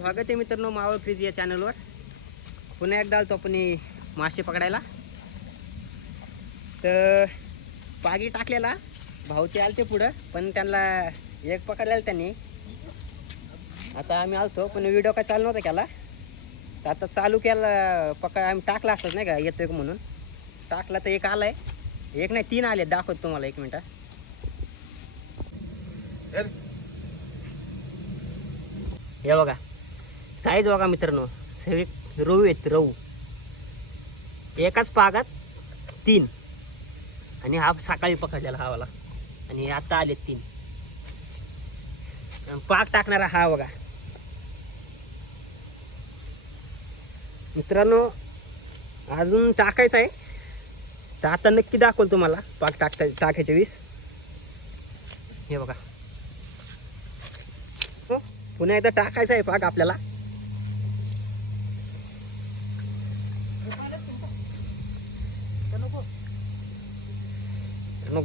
स्वागत आहे मित्रांनो मावळ फ्रीज या चॅनलवर. पुन्हा एकदा आलतो आपण मासे पकडायला. तर पागी टाकलेला भाऊचे आलते पुढं, पण त्यांना एक पकडलेला त्यांनी. आता आम्ही आलतो पण व्हिडिओ काय चालू नव्हता केला. तर आता चालू केला आम्ही टाकला असत नाही का, येतोय म्हणून टाकला. तर एक आलाय, एक नाही 3 आले. दाखवतो तुम्हाला 1 मिनिट. हे बघा साईज बघा मित्रांनो, सगळे रहू आहेत. रहू एकाच पागात 3, आणि हा सकाळी पकडलेला हा वाला, आणि आता आले 3. पाग टाकणारा हा बघा मित्रांनो, अजून टाकायचं आहे. तर आता नक्की दाखवल तुम्हाला पाग टाकायचे 20. हे बघा पुन्हा एकदा टाकायचं आहे पाग आपल्याला.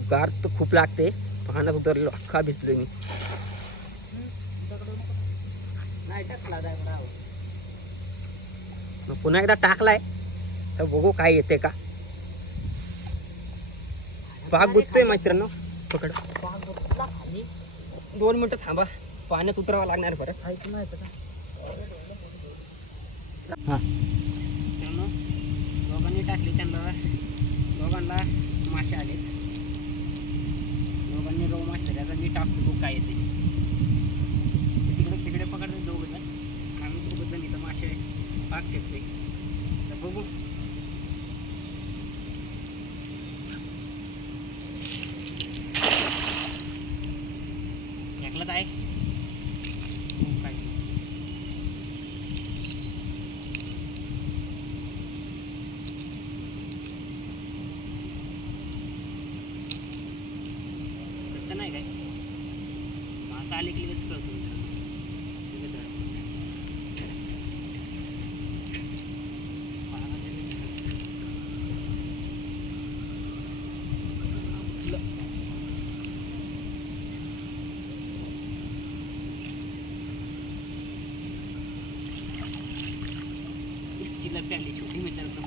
गार तर खूप लागते. पाण्यात उतरलो अख्खा भिजलोय मी. पुन्हा एकदा टाकलाय तर बघू काय येते का. पाग गुततोय मित्रांनो. पकड 2 मिनिटं थांबा, पाण्यात उतरावं लागणार परत. हां दोघांनी टाकले, त्यांना दोघांना मासे आले. दोघांनी रोग मासे आता मी टाकतो बघ काय येते. तिकडे पकडतो 2 जण, आम्ही 2 जण इथं मासे पाक फेकतोय. तर बघू फेकलं आहे काय. नाही काय मासा आले की लगेच कळतो. चिल्लर प्याली छोटी मित्रांनो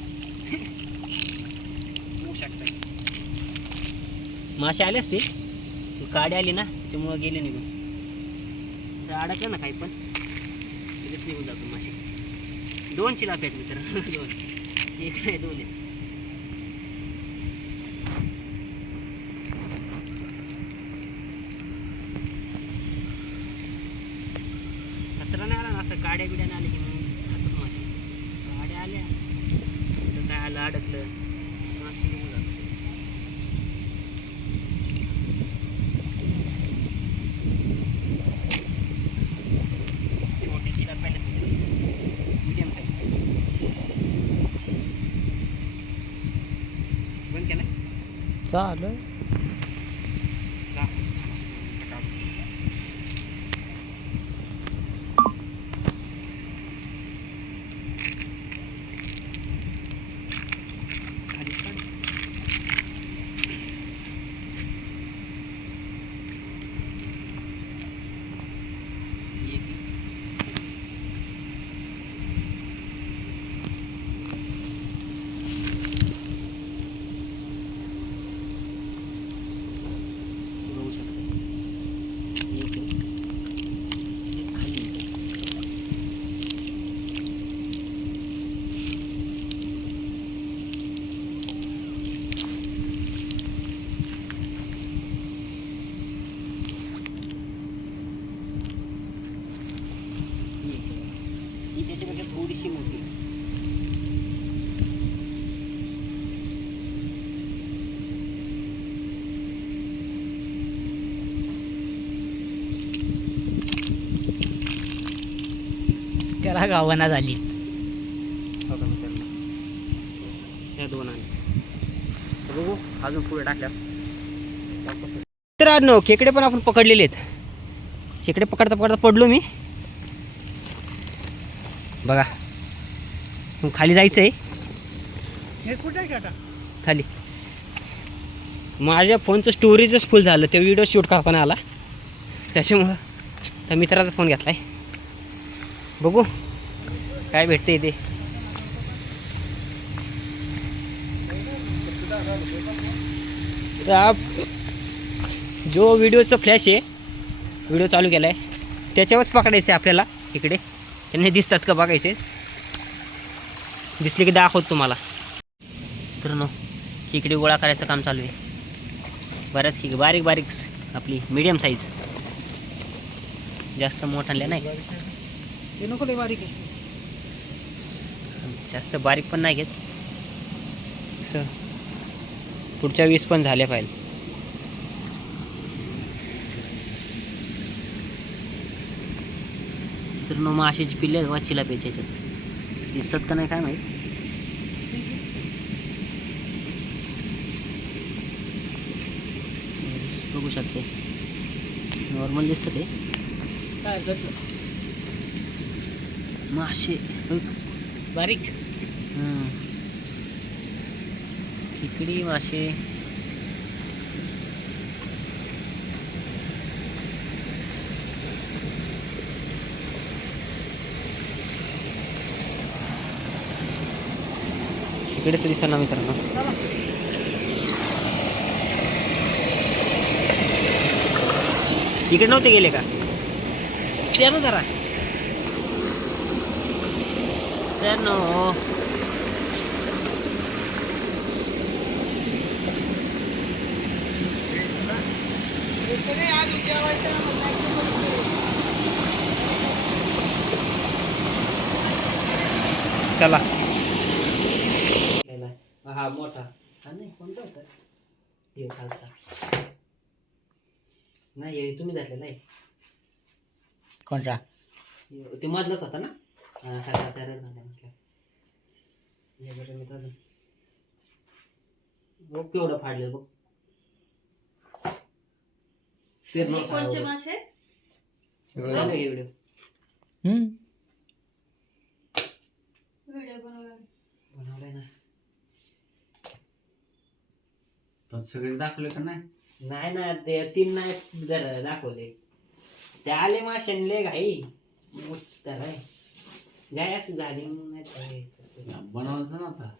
होऊ शकतं. मासे आले असते, काडी आली ना त्याच्यामुळं गेले निघून. तर अडकलं ना काही पण लगेच निघून जातो मासे. 2 चिलाप्या आहेत मित्रांनो. 2 एक नाही 2 आहेत. कचरा नाही आला ना, असं काड्या बिड्याने आले की मग खातात मासे. काड्या आल्या तर काय आलं, अडकलं मासे निघून जातो. चालेल. त्याच्यापेक्षा थोडीशी मोठी. त्याला गावाना झाली. या 2 आले. बघू अजून पुढे टाकल्या. मित्रांनो खेकडे पण आपण पकडलेले आहेत. खेकडे पकडता पकडता पडलो मी बघा. मग खाली जायचं आहे. हे कुठे आहे खाली माझ्या फोनचं स्टोरेजच फुल झालं. ते व्हिडिओ शूट करताना आला त्याच्यामुळं त्या मित्राचा फोन घेतला आहे. बघू काय भेटते इथे. तर हा जो व्हिडिओचा फ्लॅश आहे, व्हिडिओ चालू केला आहे त्याच्यावरच पकडायचे आपल्याला. इकडे त्यांनी दिसतात का बघायचे, दिसले की दाखवतो तुम्हाला. तर नो इकडे गोळा करायचं काम चालू आहे. बऱ्याच की बारीक बारीक आपली मीडियम साईज, जास्त मोठाले नाही, ते नको लय बारीक आहे. जास्त बारीक पण नाही घेत. असं पुढच्या 20 पण झाल्या पाहिजे. तर नो माशाची पिल्ले वाचीला प्यायच्या याच्यात दिसतात का नाही काय माहीत. बघू शकते नॉर्मल दिसतं ते काय घडलं? मासे बघ, बारीक. खेकडी मासे इकडे तरी दिसना मित्रांनो. चला. इकडे नव्हते गेले का? त्या ना जरा त्यानो इथे नाही आधी जेवायचं ना, मग नाही जेवायचं. चला. हा मोठा हा नाही कोणता होता देव खालचा नाही, हे तुम्ही धरलेला आहे. कोणता? ते मधलाच होता ना. हा सगळा त्या रड झाला म्हटलं. हे बरं मी अजून बघ केवढं फाडलेलं बघ. कोणचे मासे? व्हिडिओ व्हिडिओ बनवलाय ना. तर सगळे दाखवले का नाही? नाही ना, ते 3 नाही दाखवले. ते आले माशांले घाई तर आहे घाई असं झाली नाही. बनवायचं ना आता.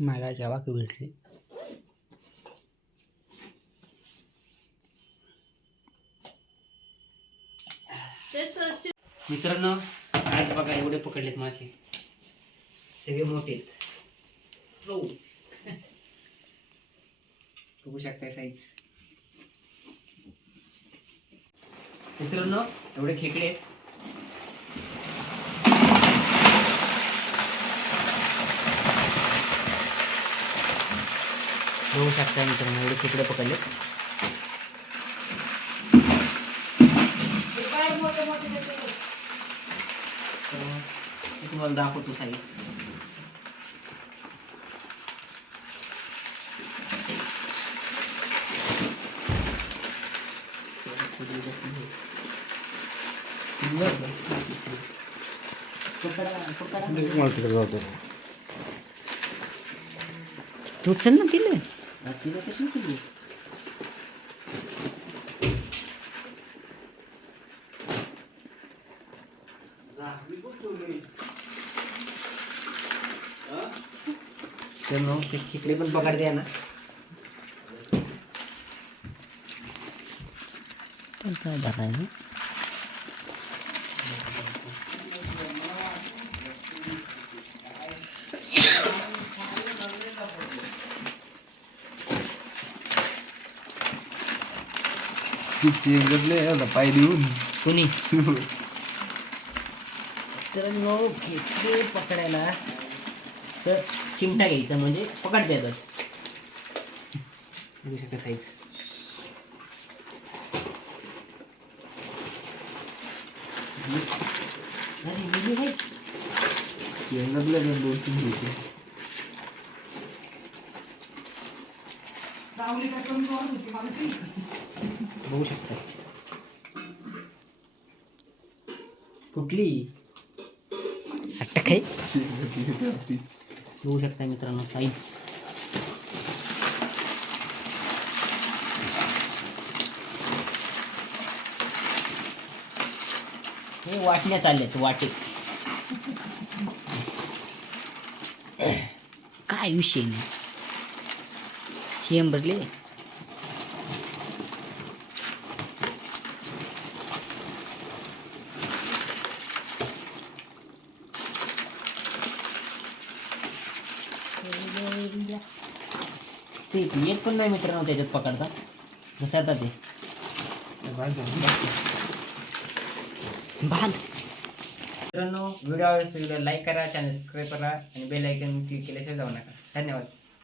मला जेव्हा की भेटली मित्रांनो, आज बघा एवढे पकडलेत मासे, सगळे मोठे आहेत. हो. बघू शकताय साईज. मित्रांनो एवढे खेकडे आहेत. बघू शकताय मित्रांनो एवढे खेकडे पकडलेत. मी तुम्हाला दाखवतो साईज. तू चल ना तिला तिला कशी केली. तर मग ते खेकडे पण पकड द्या ना. काय झालं? पाय देऊन कोणी तर मग खेकडे पकडायला सर चिमटा घ्यायचा म्हणजे पकड द्यायचं. बघू शकता साईज. अरे गेली भाई चेंगरले 2-3 होते. बघू शकता फुटली हट्ट काही. बघू शकता मित्रांनो साईज. हे वाटण्या चालल्यात वाटे. काय विषय नाही. शेम भरले. ते येत पण नाही मित्रांनो त्याच्यात पकडता. कसं आता ते बांध. मित्रांनो व्हिडिओ आवडल्यास व्हिडिओ लाईक करा, चॅनल सबस्क्राईब करा आणि बेल आयकॉन क्लिक केल्याशिवाय जाऊ नका. धन्यवाद.